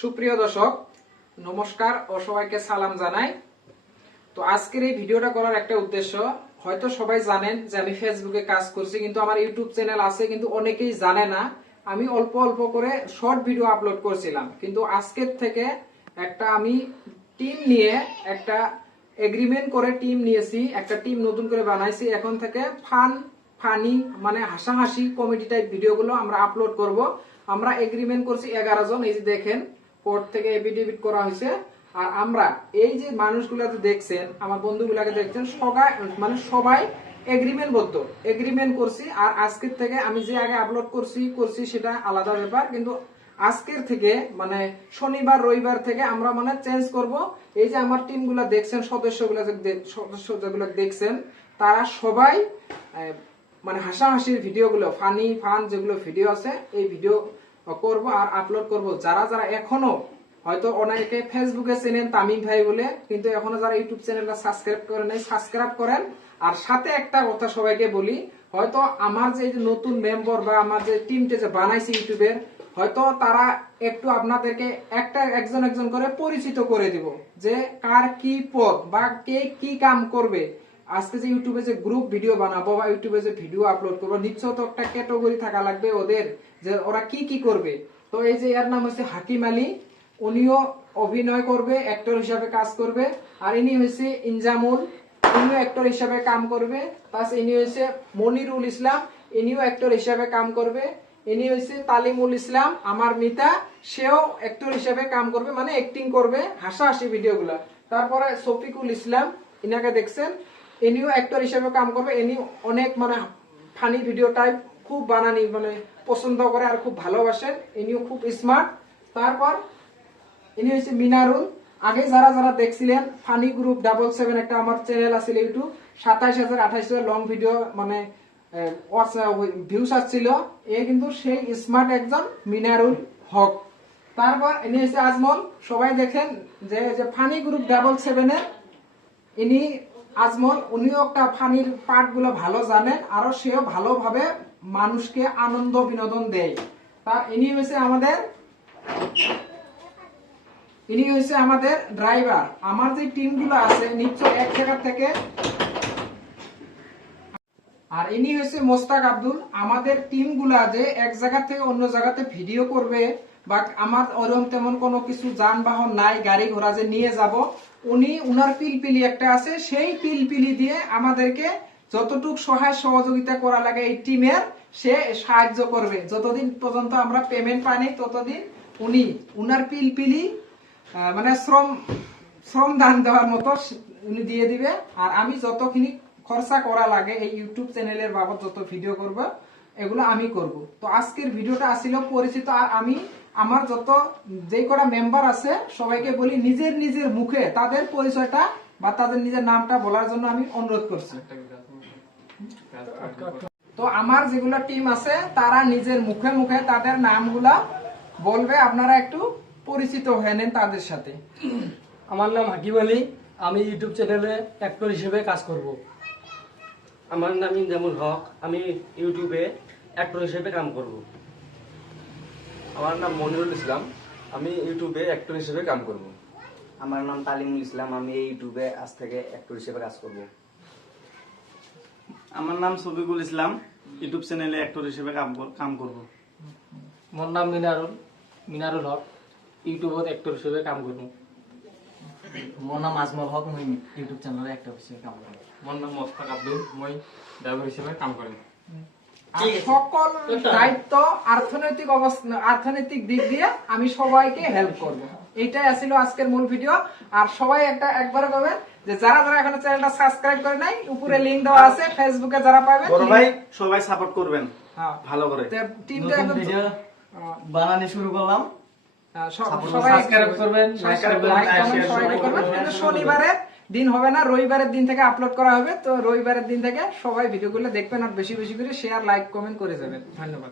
সুপ্রিয় দর্শক, নমস্কার ও সবাইকে সালাম জানাই। তো আজকের এই ভিডিওটা করার একটা উদ্দেশ্য, হয়তো সবাই জানেন যে আমি ফেসবুকে কাজ করছি, কিন্তু আমার ইউটিউব চ্যানেল আছে, কিন্তু অনেকেই জানে না। আমি অল্প অল্প করে শর্ট ভিডিও আপলোড করছিলাম। কিন্তু আজকের থেকে একটা আমি টিম নিয়ে একটা এগ্রিমেন্ট করে টিম নিয়েছি, একটা টিম নতুন করে বানাইছি। এখন থেকে ফান ফানি মানে হাসাহাসি কমেডি টাইপ ভিডিওগুলো আমরা আপলোড করব। আমরা এগ্রিমেন্ট করছি এগারো জন, এই যে দেখেন। কোর্ট থেকে এফিডেভিট করা হয়েছে। আর আমরা এই যে মানুষগুলাকে দেখছেন, আমার বন্ধুগুলাকে দেখছেন, সবাই মানে সবাই এগ্রিমেন্ট বলতো এগ্রিমেন্ট করছি, আর আজকের থেকে আমি যে আগে আপলোড করছি করছি সেটা আলাদা ব্যাপার, কিন্তু আজকের থেকে মানে শনিবার, রবিবার থেকে আমরা মানে চেঞ্জ করব। এই যে আমার টিমগুলো দেখছেন, সদস্যগুলো সদস্য যেগুলো দেখছেন, তারা সবাই মানে হাসাহাসির ভিডিওগুলো ফানি ফান যেগুলো ভিডিও আছে, এই ভিডিও করব আর আপলোড করব। যারা যারা এখনও হয়তো অনেকে ফেসবুকে চেনেন তামিম ভাই বলে, কিন্তু এখনও যারা ইউটিউব চ্যানেলটা সাবস্ক্রাইব করেন নাই সাবস্ক্রাইব করেন। আর সাথে একটা কথা সবাইকে বলি, হয়তো আমার যে নতুন মেম্বার বা আমার যে টিমটা যে বানাইছি ইউটিউবের হয়তো তারা একটু আপনাদেরকে একটা একজন একজন করে পরিচিত করে দিব যে কার কি পদ বা কে কি কাম করবে। আজকে যে ইউটিউবে যে গ্রুপ ভিডিও বানাবো বা ইউটিউবে যে ভিডিও আপলোড করব নিশ্চয় তো একটা ক্যাটাগরি থাকা লাগবে ওদের যে ওরা কি কি করবে। তো এই যে এর নাম হচ্ছে হাকিম আলী। উনিও অভিনয় করবে অ্যাক্টর হিসাবে কাজ করবে। আর ইনি হচ্ছে ইনজামুল। ইনিও অ্যাক্টর হিসাবে কাম করবে। তাছ ইনি হচ্ছে মনিরুল ইসলাম। ইনিও অ্যাক্টর হিসাবে কাম করবে। ইনি হচ্ছে তালিমুল ইসলাম, আমার মিতা। সেও অ্যাক্টর হিসাবে কাম করবে মানে অ্যাক্টিং করবে হাসা হাসাহাসি ভিডিওগুলা তারপরে শফিকুল ইসলাম, ইনাকে দেখছেন। ইনিও অ্যাক্টর হিসেবে কাম করবে ইনি অনেক মানে ফানি ভিডিও টাইপ খুব বানানি মানে পছন্দ করে আর খুব ভালোবাসেন ইনিও খুব স্মার্ট তারপর ইনি হচ্ছে মিনারুল। আগে যারা যারা দেখছিলেন ফানি গ্রুপ ডাবল সেভেন একটা আমার চ্যানেল আছে ইউটিউব, সাতাইশ হাজার আঠাইশ হাজার লং ভিডিও মানে ভিউস আসছিল। এ কিন্তু সেই স্মার্ট একজন মিনারুল হক। তারপর ইনি হচ্ছে আজমল। সবাই দেখেন যে ফানি গ্রুপ ডাবল সেভেনের ইনি আজমল, উনিও একটা ফানির পার্টগুলো ভালো জানেন আরও সেও ভালোভাবে মানুষকে আনন্দ, বিনোদন দেয়। তার ইনি হয়েছে আমাদের, ইনি হয়েছে আমাদের ড্রাইভার। আমার যে টিম টিমগুলো আছে, নিশ্চয় এক জায়গা থেকে আর ইনি হচ্ছে মোস্তাক আব্দুল। আমাদের টিমগুলা যে এক জায়গা থেকে অন্য জায়গাতে ভিডিও করবে বা আমার ওরকম তেমন কোনো কিছু যানবাহন নাই, গাড়ি ঘোড়া যে নিয়ে যাব, উনি, উনার পিলপিলি একটা আছে, সেই পিলপিলি দিয়ে আমাদেরকে যতটুক সহায় সহযোগিতা করা লাগে এই টিমের, সে সাহায্য করবে। যতদিন পর্যন্ত আমরা পেমেন্ট পাইনি ততদিন উনি, উনার পিলপিলি মানে শ্রম শ্রম দান দেওয়ার মতো উনি দিয়ে দিবে। আর আমি যতখিনি খরচা করা লাগে এই ইউটিউব চ্যানেলের বাবদ, যত ভিডিও করব, এগুলো আমি করব। তো আজকের ভিডিওটা আসছিল পরিচিত, আর আমি আমার যত যে কটা মেম্বার আছে, সবাইকে বলি নিজের নিজের মুখে তাদের পরিচয়টা বা তাদের নিজের নামটা বলার জন্য আমি অনুরোধ করছি। তো আমার যেগুলো টিম আছে, তারা নিজের মুখে মুখে তাদের নামগুলা বলবে, আপনারা একটু পরিচিত হয়ে নেন তাদের সাথে। আমার নাম হাকিম আলী, আমি ইউটিউব চ্যানেলে অ্যাক্টর হিসেবে কাজ করব। আমার নাম ইনজামুল হক, আমি ইউটিউবে অ্যাক্টর হিসেবে কাম করব। আমার নাম মনিরুল ইসলাম। আমি ইউটিউবে অ্যাক্টর হিসেবে কাম করব। আমার নাম তালিমুল ইসলাম আমি এই ইউটিউবে আজ থেকে অ্যাক্টর হিসেবে কাজ করব। আমার নাম সবিকুল ইসলাম ইউটিউব চ্যানেলে অ্যাক্টর হিসেবে কাম কাম করব। মোর নাম মিনারুল মিনারুল হক ইউটিউবত অ্যাক্টর হিসেবে কাম করব। মোর নাম আজমল হক মুই ইউটিউব চ্যানেলে একটা অফিসে কাম করি মোর নাম মোস্তাক আব্দুল মই ড্রাইভার হিসেবে কাম করি আর সকল দায়িত্ব অর্থনৈতিক অবস্থা অর্থনৈতিক দিক দিয়ে আমি সবাইকে হেল্প করব। এইটাই আছিল আজকের মূল ভিডিও আর সবাই একটা একবার করবেন যে যারা যারা এখনও চ্যানেলটা সাবস্ক্রাইব করে নাই উপরে লিংক দেওয়া আছে ফেসবুকে যারা পাবেন বড় ভাই সবাই সাপোর্ট করবেন। হ্যাঁ। ভালো করে। তো টিমটা একদম বানানি শুরু করলাম। সব- সবাই সাবস্ক্রাইব করবেন লাইক করবেন লাইক দিন হবে না, রবিবারের দিন থেকে আপলোড করা হবে। তো রবিবারের দিন থেকে সবাই ভিডিওগুলো দেখবেন আর বেশি বেশি করে শেয়ার লাইক কমেন্ট করে যাবেন। ধন্যবাদ।